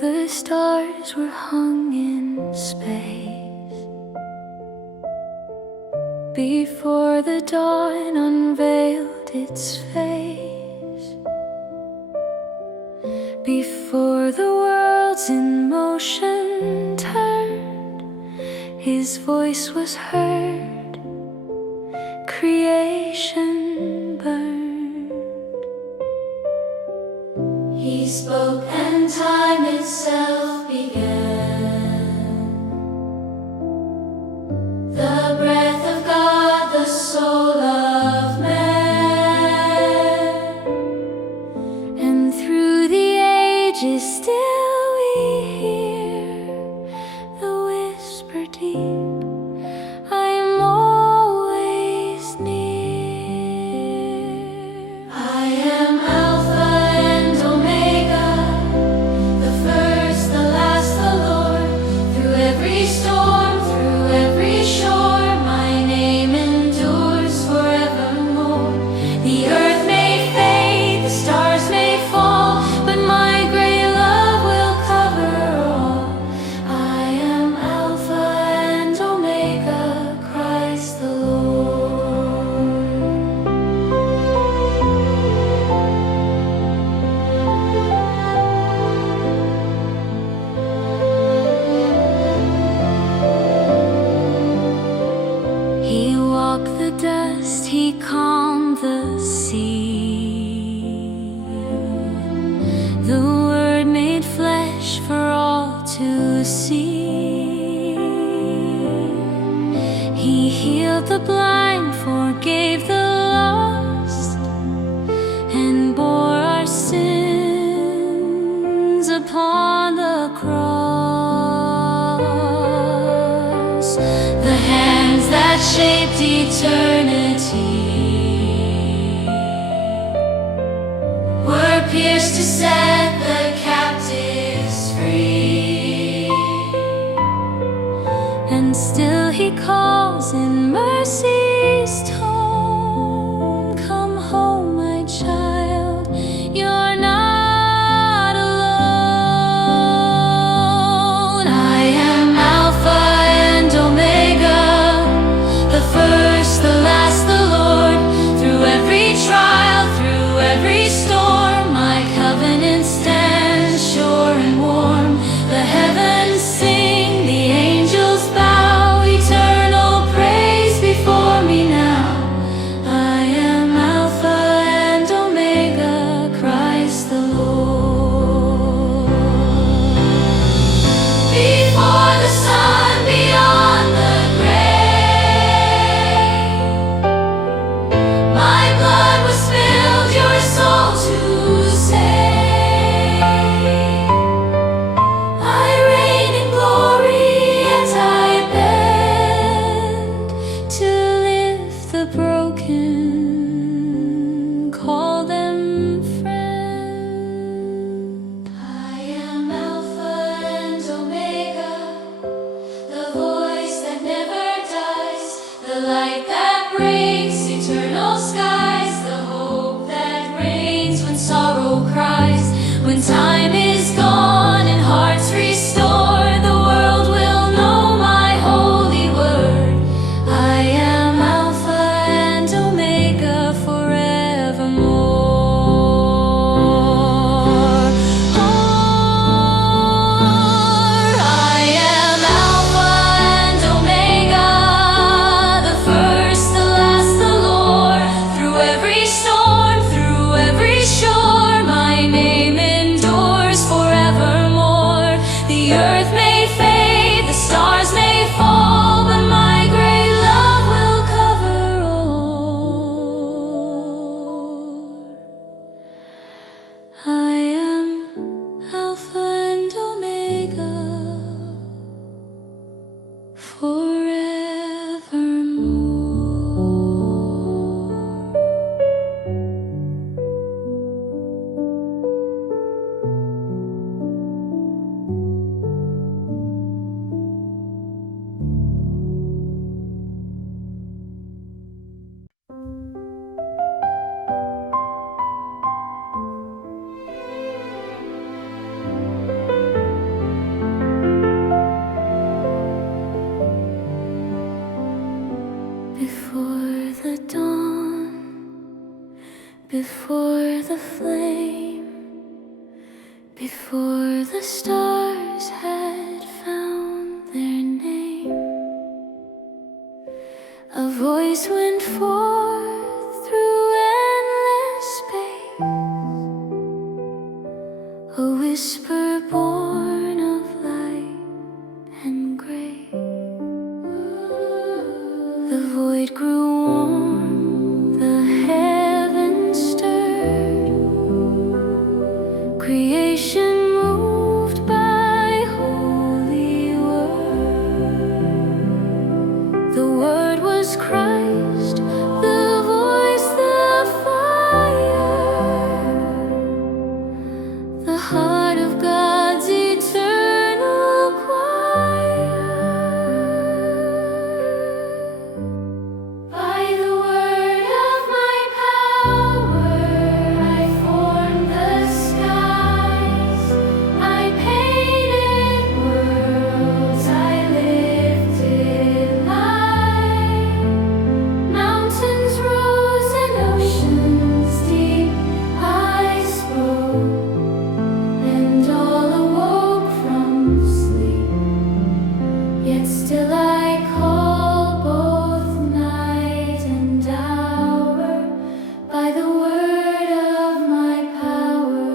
the stars were hung in space, before the dawn unveiled its face, before the worlds in motion turned, his voice was heard, creation burned. He spoke and time itself began. The breath of God, the soul of man. And through the ages still we hear the whisper deep, I am always near. I am Alpha and Omega, the first, the last, the Lord. Through every storm, through every shore, my name endures forevermore. The earth may fade, the stars may fall, but my great love will cover all. I am Alpha and Omega, Christ the Lord. He walked the dust, he calmed the sea. The Word made flesh for all to see. He healed the blind, forgave the lost, and bore our sins upon the cross. The hands that shaped eternity were pierced to set the captives free. And still he calls in mercy's tone, come home, my child, you're not alone. I am Alpha and Omega, the first, the last, the Lord. Through every trial, through every storm, my covenant before the flame, before the stars had found their name. A voice went forth through endless space, a whisper born of light and grace. The void grew warm, the heavens stirred, creation moved by holy word. The word was Christ, the voice, the fire, the heart of God's eternal choir. By the word of my power, I formed the skies, I painted worlds, I lifted light. Mountains rose and oceans deep I spoke, and all awoke from sleep. Yet still I call both night and hour by the word of my power.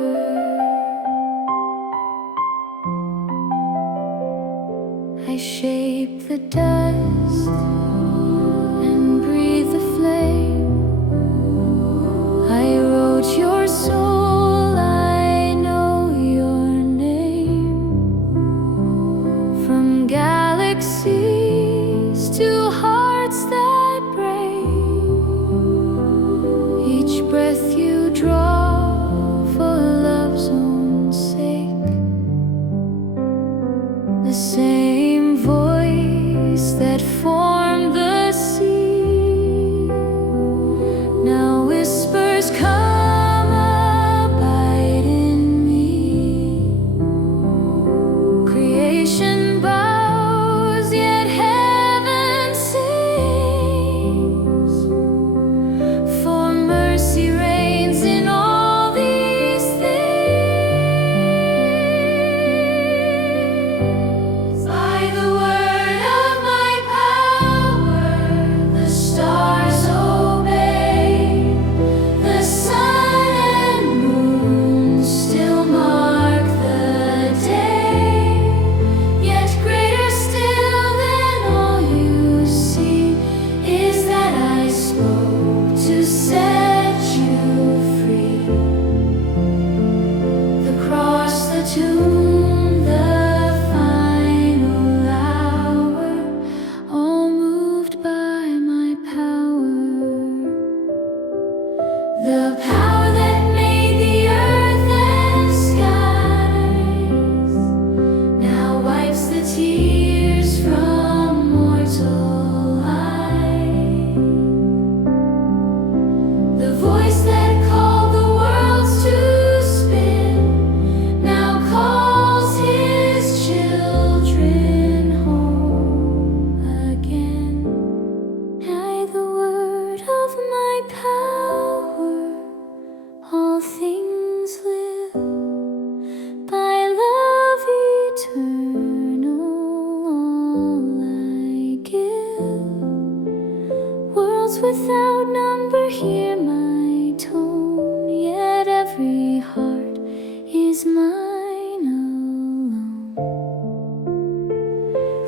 I shape the dust and breathe the flame. I wrote your soul, I know your name. From galaxies to hearts that break, each breath you draw for love's own sake. The same voice that formed the sea now whispers, come abide in me. Creation bows, yet heaven sings, for mercy reigns in all these things. By the word of my power, the stars obey, the sun and moon still mark the day. Yet greater still than all you see is that I spoke to set you free. The cross, the tomb, the final hour, all moved by my power. The power that made the earth and skies now wipes the tears from mortal eyes. The voice that called the worlds to spin now calls his children home again. By the word of my power, all things live. By love eternal, all I give. Worlds without number hear my tone, yet every heart is mine alone.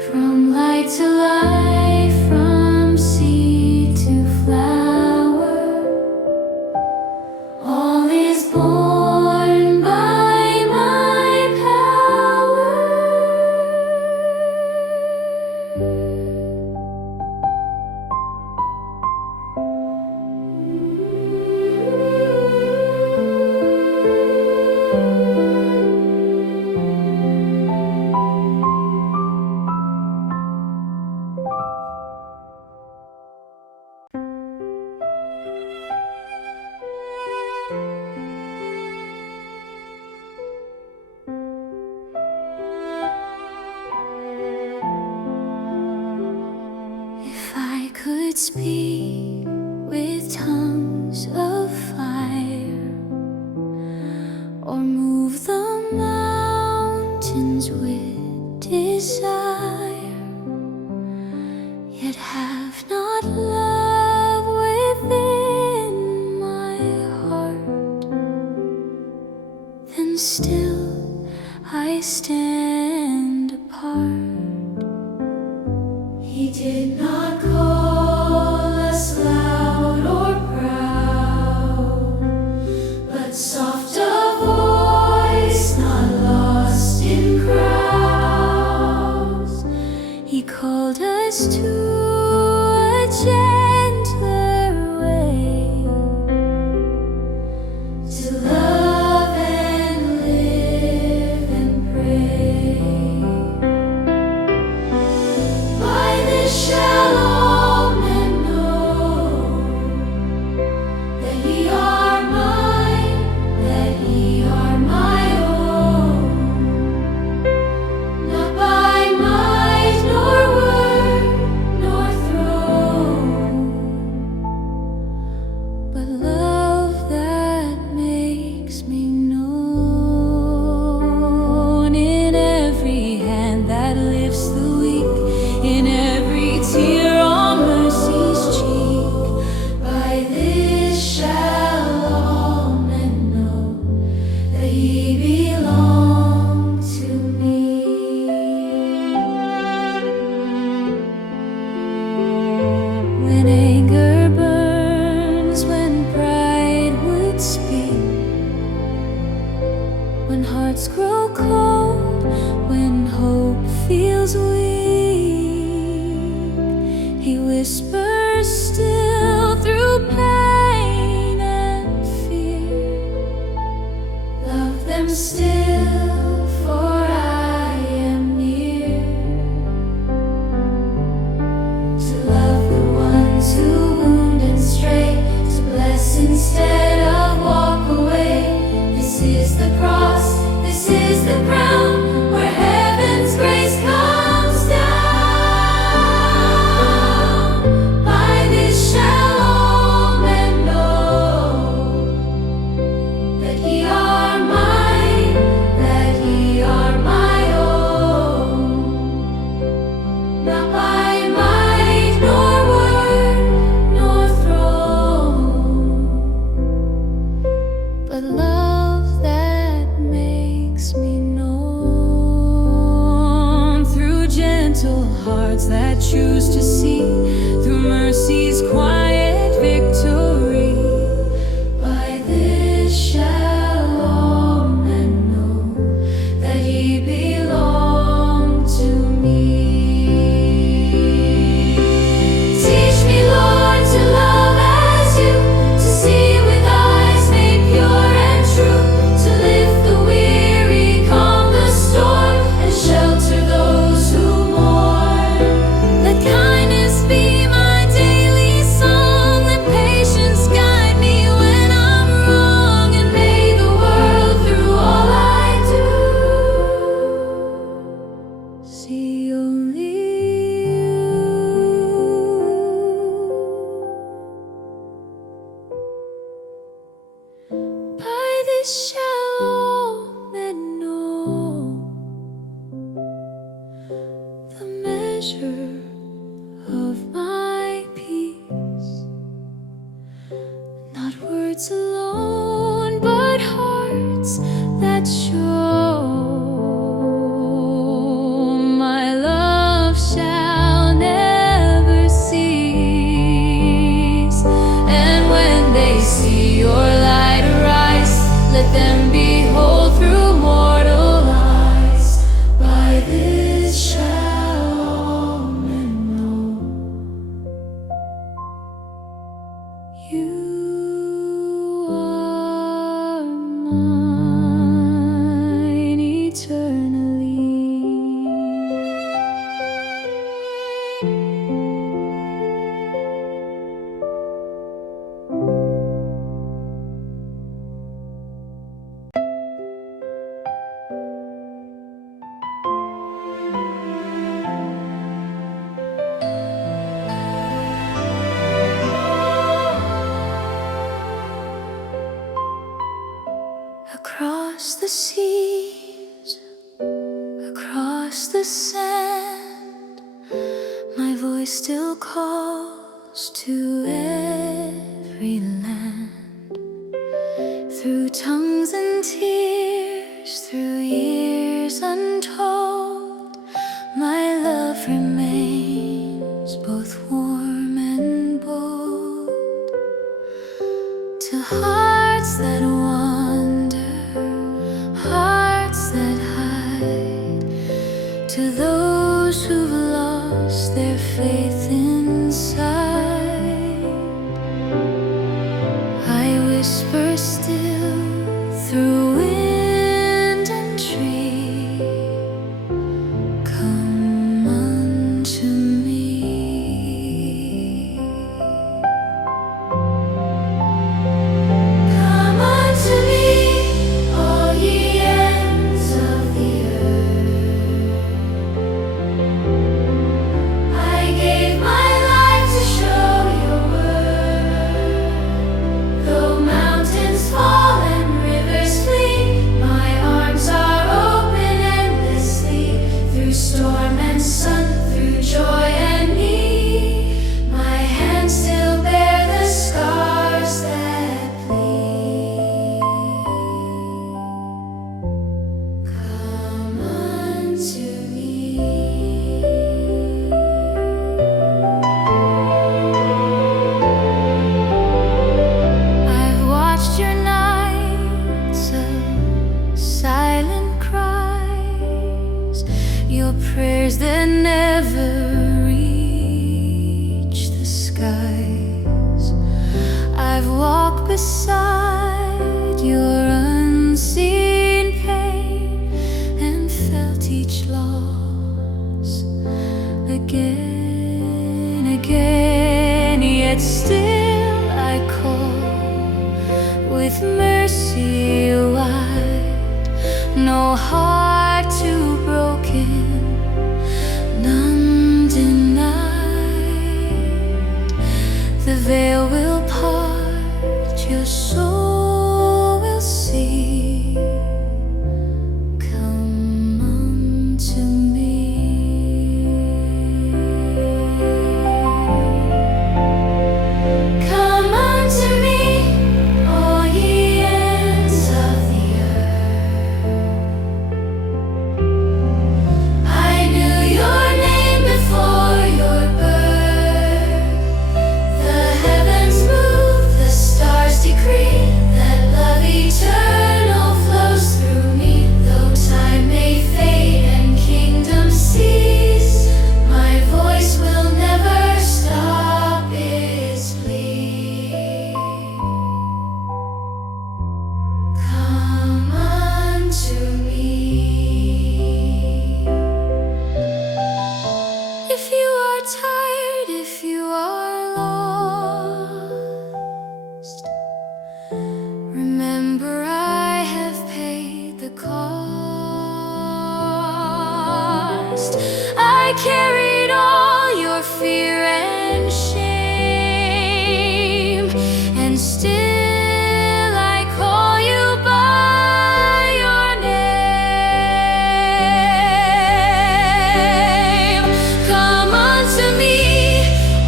From light to life, from seed to flower, all is born by my power. If I could speak with tongues of fire, mountains with desire, yet have not love within my heart. Then still I stand apart. He did not call us loud or proud, but soft of voice, not lost in crowds. He called us to a gentler way, to love and live and pray. By this shall all men know that ye are mine, that ye are my own. Not by might nor word nor throne, but love that makes me known. In every hand that lifts the weak, in every tear on mercy's cheek, by this shall all men know that ye belong to me. When anger burns, when pride would speak, when hearts grow cold, when hope feels weak, He whispers still through pain and fear. Love them still, for I am near. To love the ones who wound and stray, to bless instead of walk away. This is the cross, this is the crown, where heaven's grace comes down. By this shall all men know that ye are mine, that ye are my own. Not by might nor word nor throne, but love that makes me known. Through gentle hearts that choose to see, through mercy's quiet victory, by this shall all men know that ye belong to me. Teach me, Lord, to love as you, to see with eyes made pure and true, to lift the weary, calm the storm, and shelter those who mourn. Let kindness be my daily song, let patience guide me when I'm wrong, and may the world through all I do see only you. By this shall all men know the measure of my peace. Not words alone, but hearts that show. My love shall never cease. And when they see your light arise, let them behold through mortal eyes. By this shall all men know you are mine eternally. Across the sea, the sand, my voice still calls to every land. Through tongues and tears, through years untold, my love remains both warm and bold. To hearts that wander, hearts that hide, to those who've lost their faith inside, I whisper still through wind and tree, come unto me. Come unto me, all ye ends of the earth. I gave my life to show your word. Though mountains fall and rivers flee, my arms are open endlessly. Through storm and sun, through joy and need, my hands still bear the scars that bleed. Come unto me. I've watched your nights of silent cries, your prayers that never reach the skies. I've walked beside your unseen pain and felt each loss again, again. Yet still I call with mercy wide, no heart too broken, none denied. The veil will part, your soul will see. Come unto me. Come unto me, all ye ends of the earth. I knew your name before your birth. The heavens move, the stars decree that love eternal flows through me. Though time may fade and kingdoms cease, my voice will never stop its plea. Come unto me. If you are tired, if you are lost, remember I have paid the cost. I carried all your fear and shame, and still I call you by your name. Come unto me,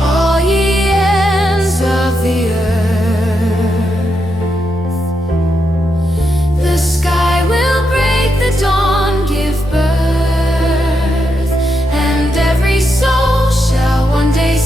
all ye ends of the earth. The sky will break, the dawn give birth, and every soul shall one day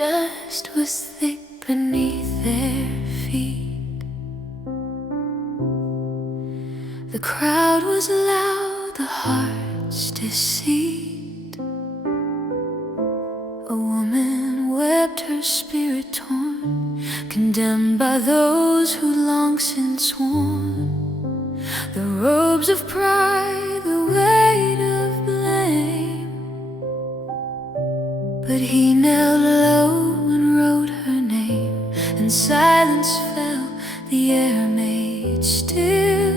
Dust was thick beneath their feet. The crowd was loud, the heart's deceit. A woman wept, her spirit torn, condemned by those who long since worn the robes of pride, the weight of blame. But he knelt low and wrote her name, and silence fell, the air made still,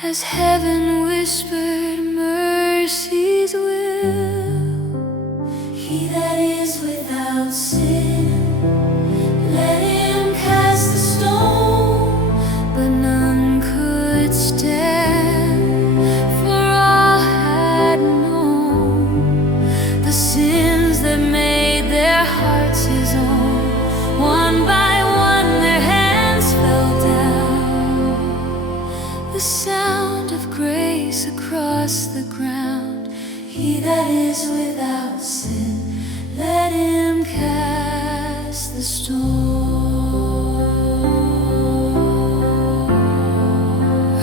as heaven whispered mercy's will. He that is without sin, let him cast the stone. But none could stand, for all had known the sins that made their hearts his own. One by one their hands fell down, the sound of grace across the ground. He that is without sin, let him cast the stone.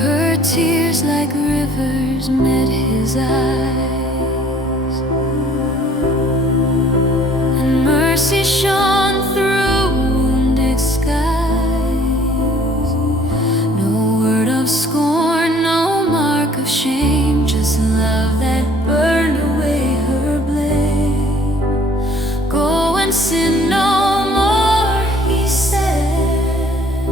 Her tears like rivers met his eyes, and mercy shone through wounded skies. No word of scorn, no mark of shame, just love that burned away her blame. Go and sin no more, he said,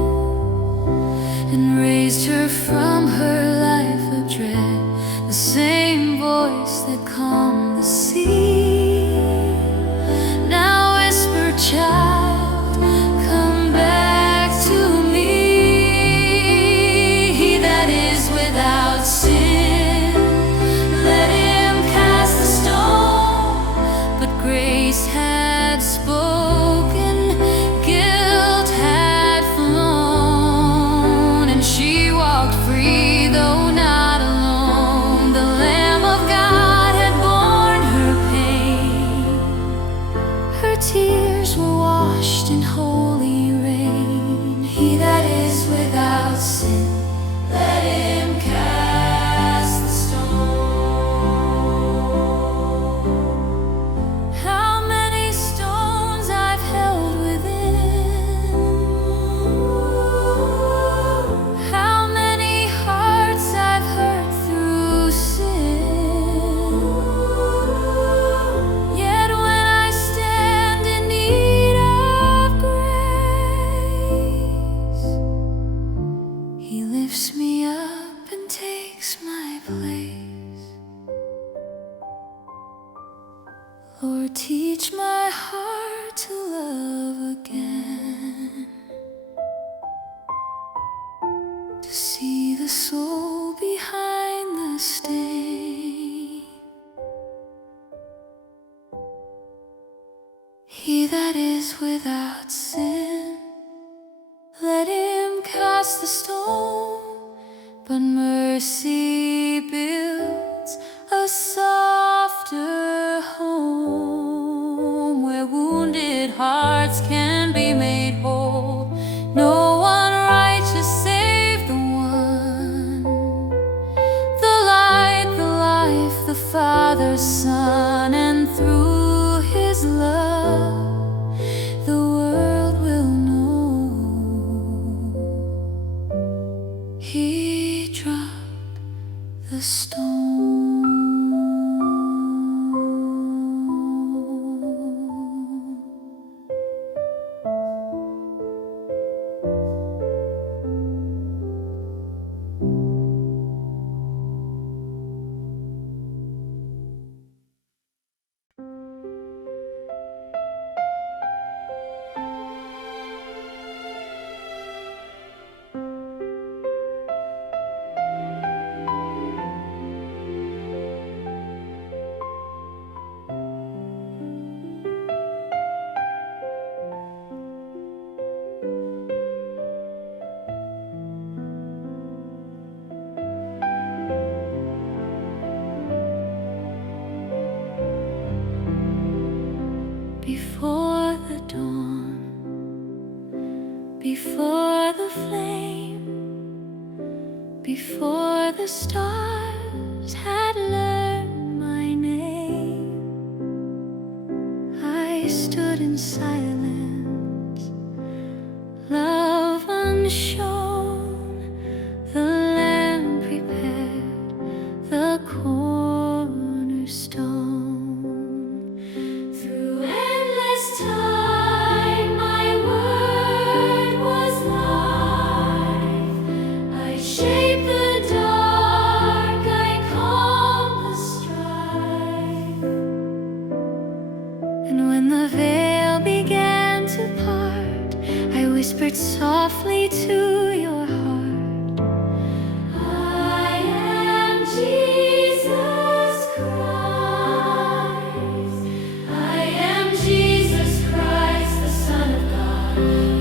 and raised her from her life of dread. The same voice that calmed the sea now whispered, child, come back to me. He that is without sin, let him cast the stone. But grace had spoken, guilt had flown, and she walked free, though not alone. The Lamb of God had borne her pain, her tears were washed in holy rain. He that is without sin, let him cast the stone. How many stones I've held within, how many hearts I've hurt through sin. Yet when I stand in need of grace, he lifts me up and takes my place. Lord, teach my heart to love again, to see the soul behind the stain. He that is without sin, let him cast the stone. But mercy builds a softer home, where wounded hearts can be made whole. No one righteous save the one, the light, the life, the Father's Son. And through his love the world will know he dropped the stone. dawn, before the flame, before the stars had learned my name. I stood in silence, love unshown, the Lamb prepared, the cornerstone. Through endless time, my word was life. I shaped the dark, I calmed the strife. And when the veil began to part, I whispered softly to your heart, I am Jesus Christ. I am Jesus Christ, the Son of God.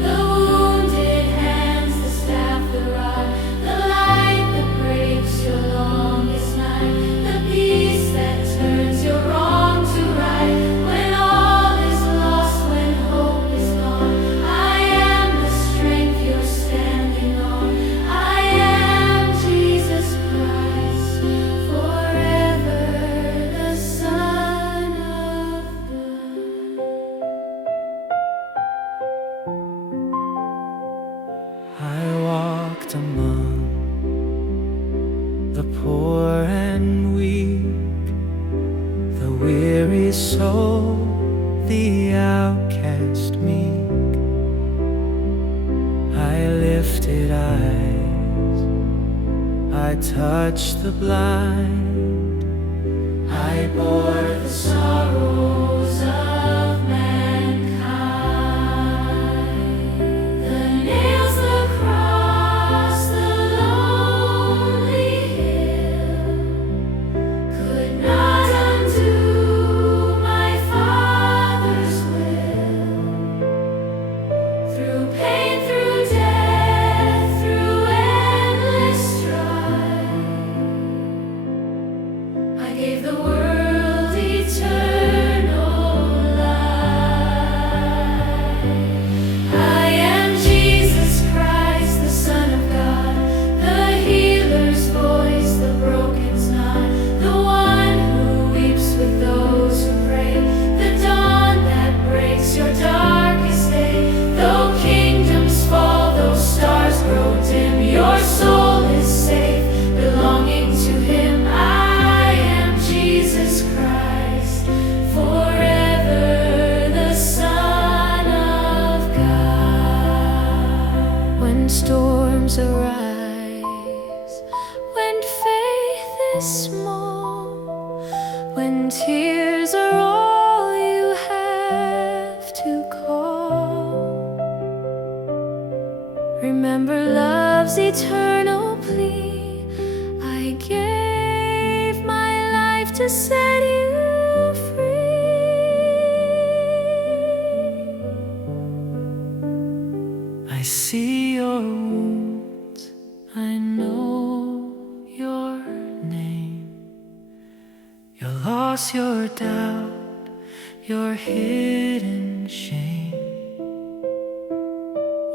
The wounded hands, the staff, the rod, the light that breaks your longest night, the peace that turns your wrong to right. When all is lost, when hope is gone, I am the strength you're standing on. I am Jesus Christ, forever the Son of God. I walked among the poor and weak, the weary soul, the outcast meek. I lifted eyes, I touched the blind, I bore the sorrows of mankind. The nails, the cross, the lonely hill could not undo my Father's will. Through pain, through death, through endless strife, I gave the world eternal life. I am Jesus Christ, the Son of God, the healer's voice, the broken's nigh, the one who weeps with those who pray, the dawn that breaks your darkest day. Though kingdoms fall, though stars grow dim, your soul is safe, belonging to Him. I am Jesus Christ, forever the Son of God. When storms arise, when faith is small, when tears are all you have to call, remember love's eternal plea. I gave my life to set you free. I see your wounds, I know your name, your loss, your doubt, your hidden shame.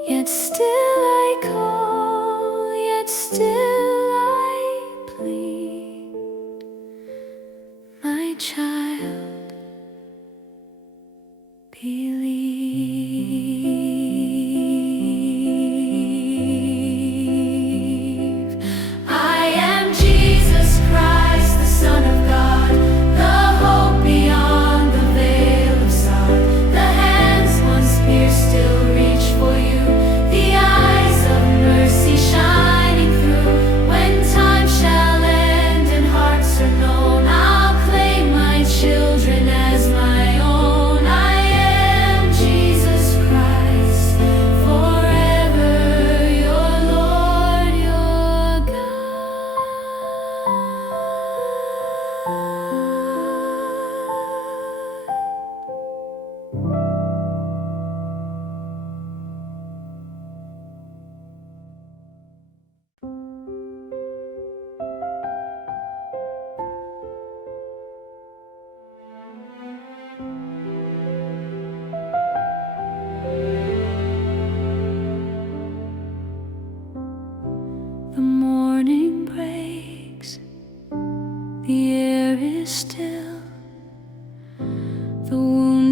Yet still I call, yet still I plead, my child, believe. I am Jesus Christ, the Son of God, the hope beyond the veil of sod. The hands once pierced still reach for you, the eyes of mercy shining through. When time shall end and hearts are known, I'll claim my children as my own. I am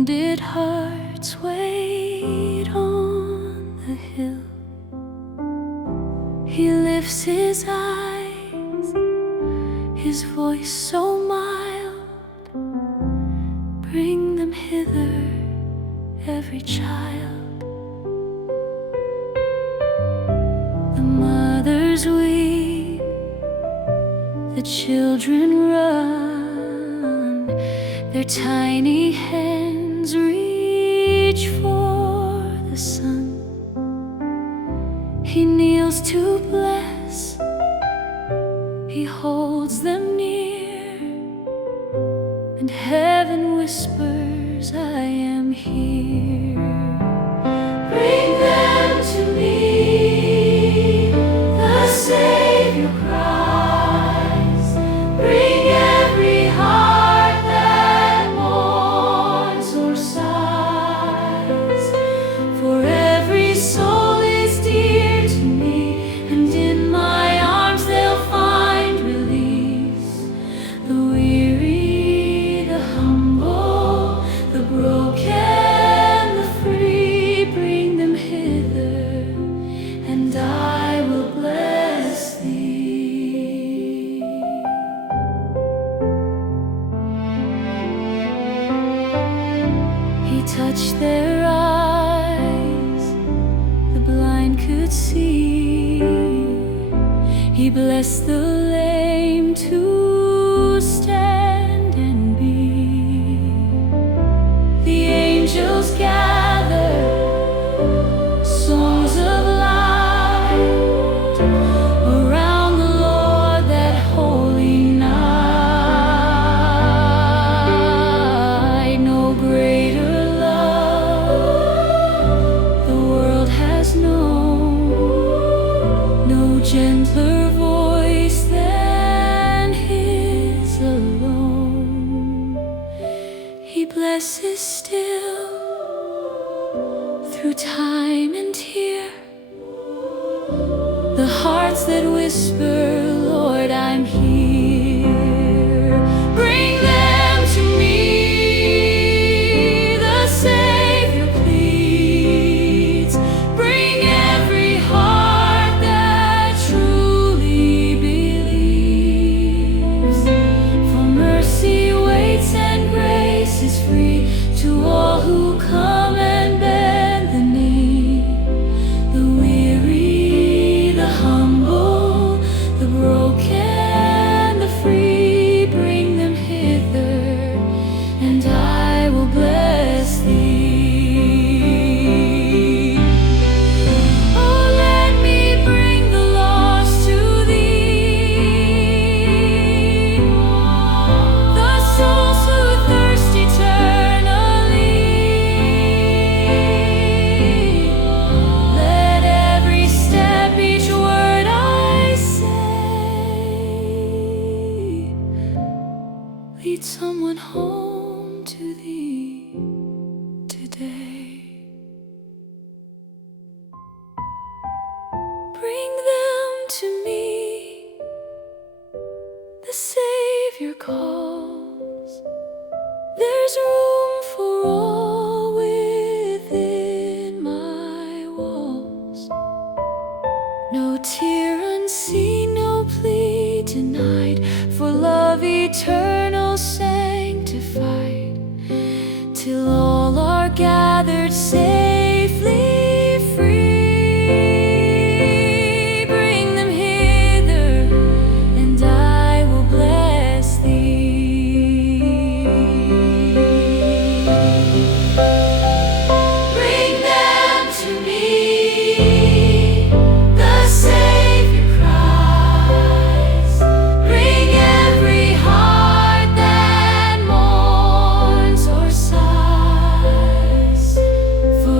wounded hearts wait on the hill. He lifts his eyes, his voice so mild. Bring them hither, every child. The mothers weep, the children run, their tiny hands reach for the sun. He kneels to bless, he holds them near, and heaven whispers, I am here. Bring them to me, the Savior cries. Bring every heart that mourns or sighs, for every soul is dear to me, and in my arms they'll find release. The weary, the humble, the broken, the free, bring them hither, and I will bless thee. He touched their eyes, the blind could see. He blessed the lame to stand and be. The angels gather songs of light around the Lord that holy night. No greater love the world has known, no gentler voice than his alone. He blesses still through time and tear, the hearts that whisper, Lord, I'm here. Bring them to me, the Savior pleads. Bring every heart that truly believes. For mercy waits and grace is free to all who come and bend the knee. The weary, the humble, the broken, the free, bring them hither, and I will bless thee. Oh, let me bring the lost to thee, the souls who thirst eternally. Let every step, each word I say, lead someone home to thee today. Bring them to me, the Savior calls. There's room for all within my walls. No tear unseen, no plea denied, for love eternal sanctified, till all are gathered safely free. Bring them hither, and I will bless thee. Bring them to me, the Savior cries. Bring every heart that mourns or sighs, for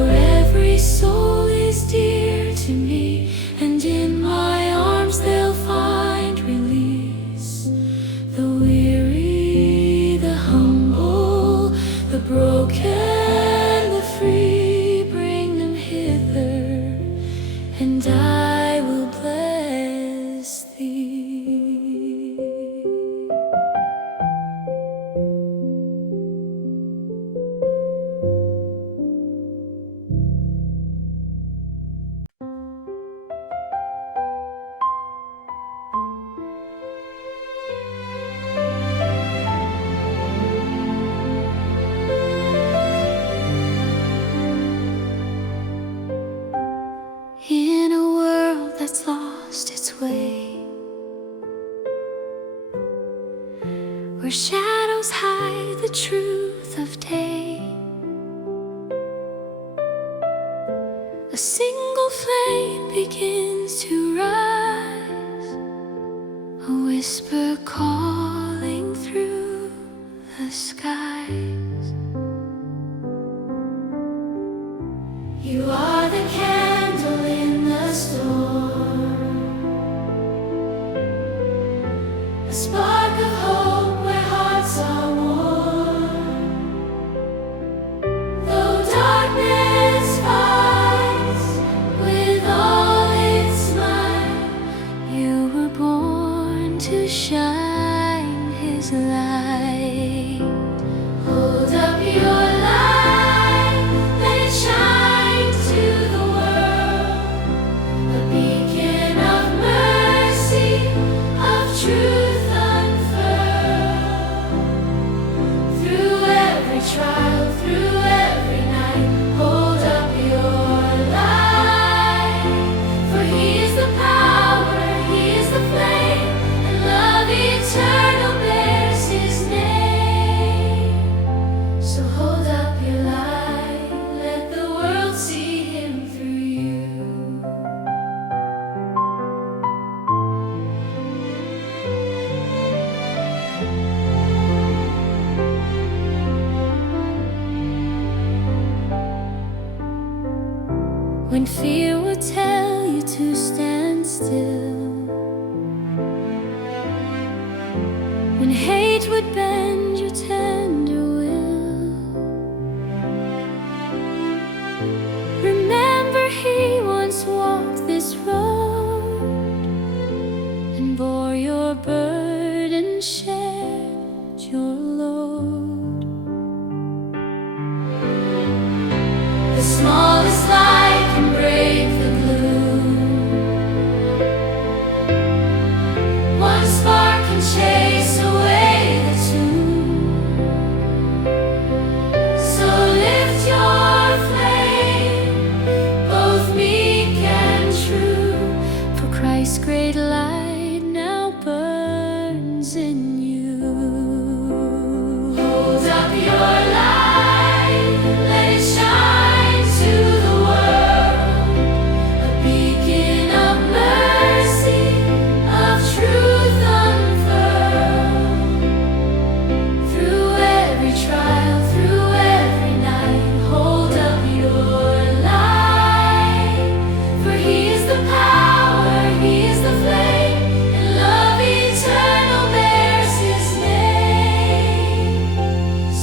where shadows hide the truth of day. A single flame begins to rise, a whisper calling through the skies. You are the candle in the storm, a spark of hope where hearts are warm. Though darkness fights with all its might, you were born to shine His light. Hold up your light, let it shine to the world, a beacon of mercy, of truth unfurled. Through every trial, through every night, hold up your light. For He is the power, He is the flame, and love eternal bears His name. So hold up your light, let the world see Him through you. When fear will tell you to stand still, when hate would bend your tender will, remember He once walked this road and bore your burden, shared your load. The smallest light can break the gloom. One spark can chase away the tomb. So lift your flame, both meek and true, for Christ's great light now burns in you. Hold up your light, let it shine to the world, a beacon of mercy, of truth unfurled. Through every trial, through every night, hold up your light. For He is the power, He is the flame, and love eternal bears His name.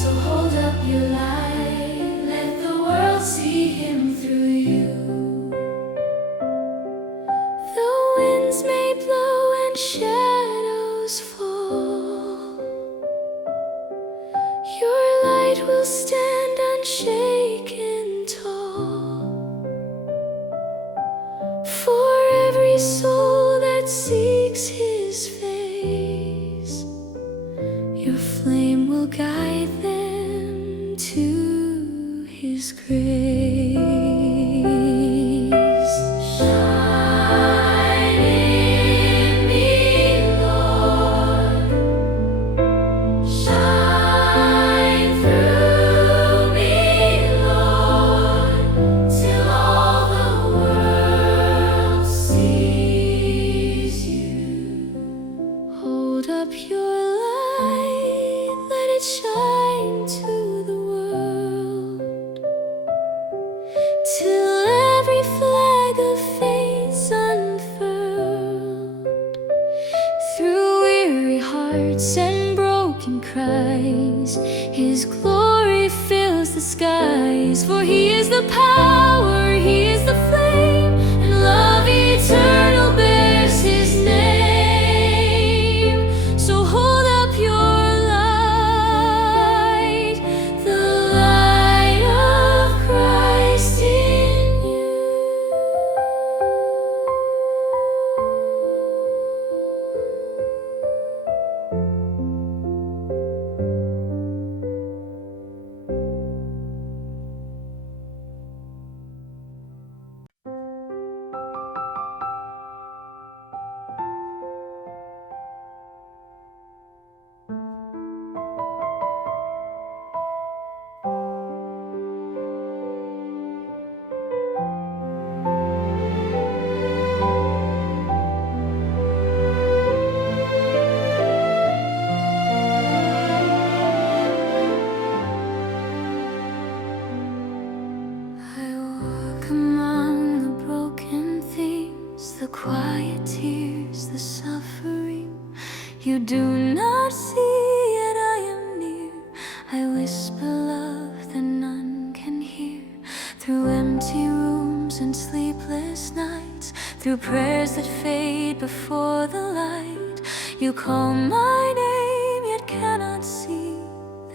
So hold up your light, let the world see Him through you. The winds may blow and shadows fall, your light will stand unshaken tall. For every soul that seeks His face, your flame will guide them to His grace. Shine in me, Lord. Shine through me, Lord, till all the world sees you. Hold up your light, let it shine to the world, till every flag of faith's unfurled. Through weary hearts and broken cries, His glory fills the skies. For He is the power, He is the flame, and love eternal bears His name. So hold up your light, the light of Christ in you. empty rooms and sleepless nights, through prayers that fade before the light. You call my name, yet cannot see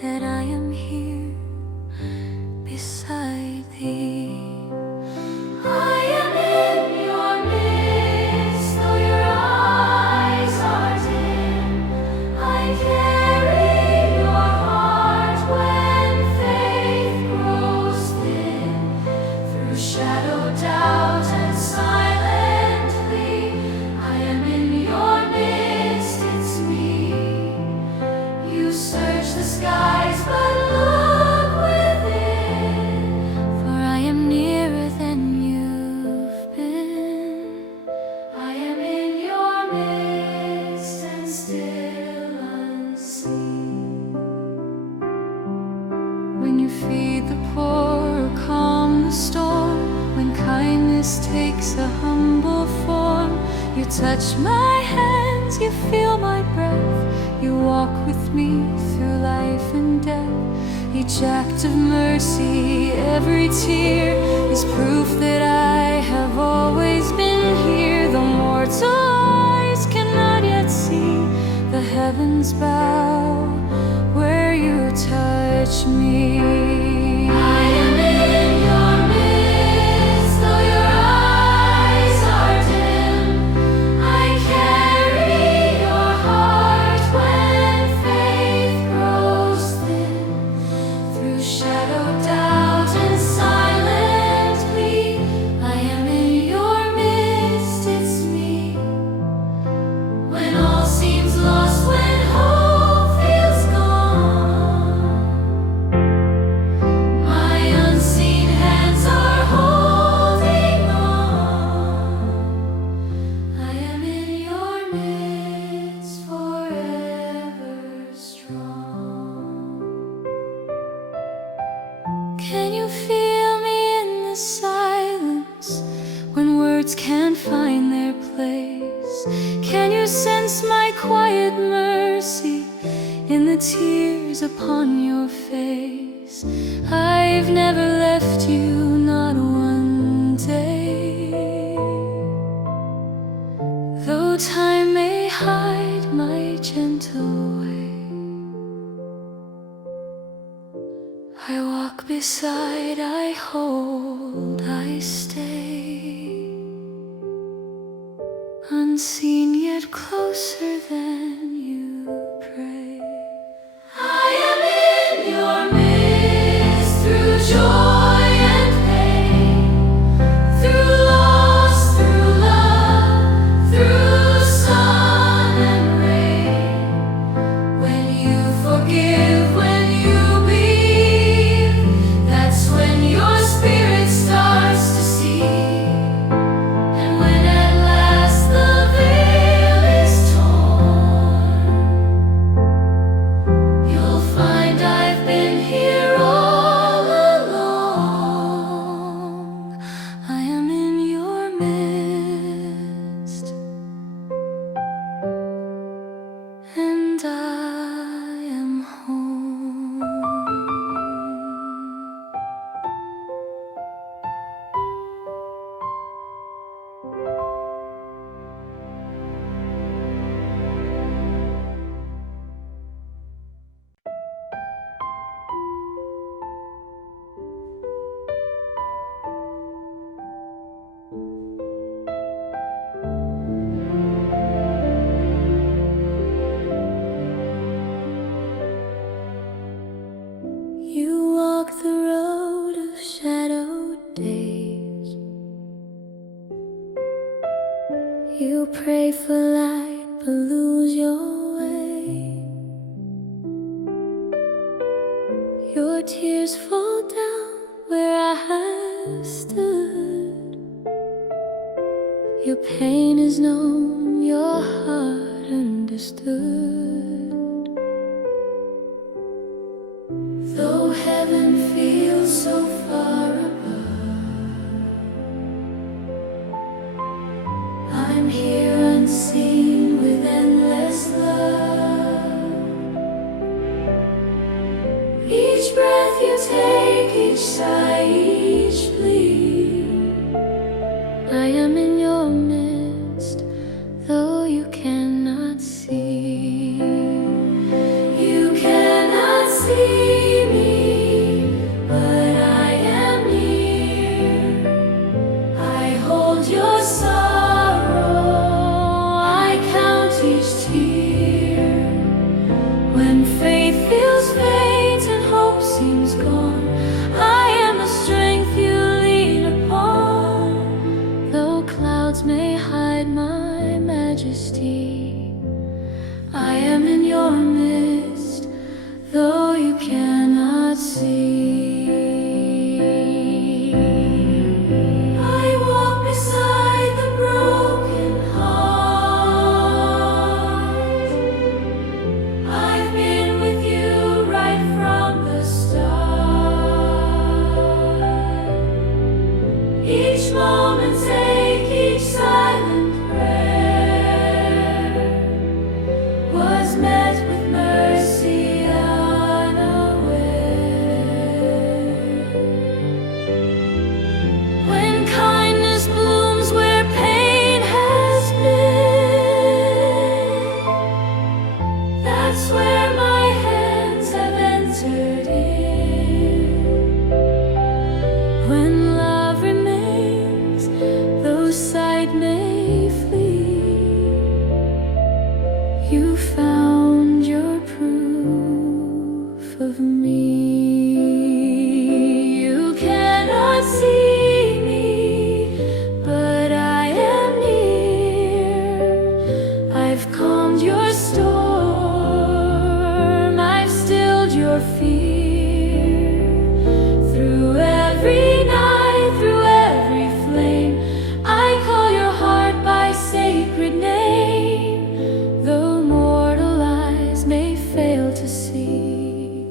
that I am here beside thee. I am in your midst, though your eyes are dim. I carry your heart when faith grows thin. Through shadow, doubt, and silent plea, I am in your midst, it's me. You search the skies, but look within, for I am nearer than you've been. I am in your midst and still unseen. When you feed the poor or calm the storm, when kindness takes a humble form, you touch my hands, you feel my breath, you walk with me through life and death. Each act of mercy, every tear, is proof that I have always been here. The mortal eyes cannot yet see, the heavens bow where you touch me. I am in your midst, though your eyes are dim. I carry your heart when faith grows thin. Through shadow, doubt, and silent plea, I am in your midst, it's me. When all seems lost, when hope feels gone, my unseen hands are holding on. I am in your midst, forever strong. Can you feel me in the silence, when words can't find their place? Can you sense my quiet mercy in the tears upon your face? I've never left you, not one day. Though time may hide my gentle way, I walk beside, I hold, I stay, unseen yet closer than you pray. I am in your midst, through joy and pain, through loss, through love, through sun and rain. When you forgive, when you breathe, that's when your spirit starts to see. And when at last the veil is torn, you'll find I've been here all along. I am in your midst, and I am home. You walk the road of shadowed days. You pray for light, but lose your way. Your tears fall down where I have stood. Your pain is known, your heart understood. Though heaven feels so far above, I'm here unseen with endless love. Each breath you take, each sigh, each plea, gone. I am the strength you lean upon. Though clouds may hide my majesty, I am in your midst, though you cannot see. I walk beside the broken heart. I've been with you right from the start. Each moment take, each silent prayer was met with mercy unaware. When kindness blooms where pain has been, that's where my hands have entered in. When love remains, though sight may flee, you found your proof of me. You cannot see me, but I am near. I've calmed your storm, I've stilled your fear. Through every night, through every flame, I call your heart by sacred name. Though mortal eyes may fail to see,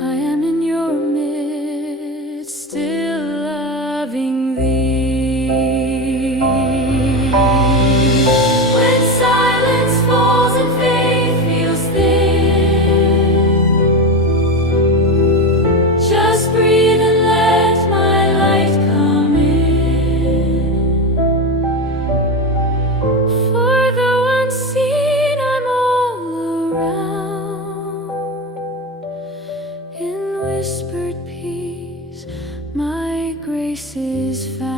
I am in your midst, still loving thee. When silence falls and faith feels thin, just breathe and let my light come in. For though unseen, I'm all around. In whispered peace, my grace is found.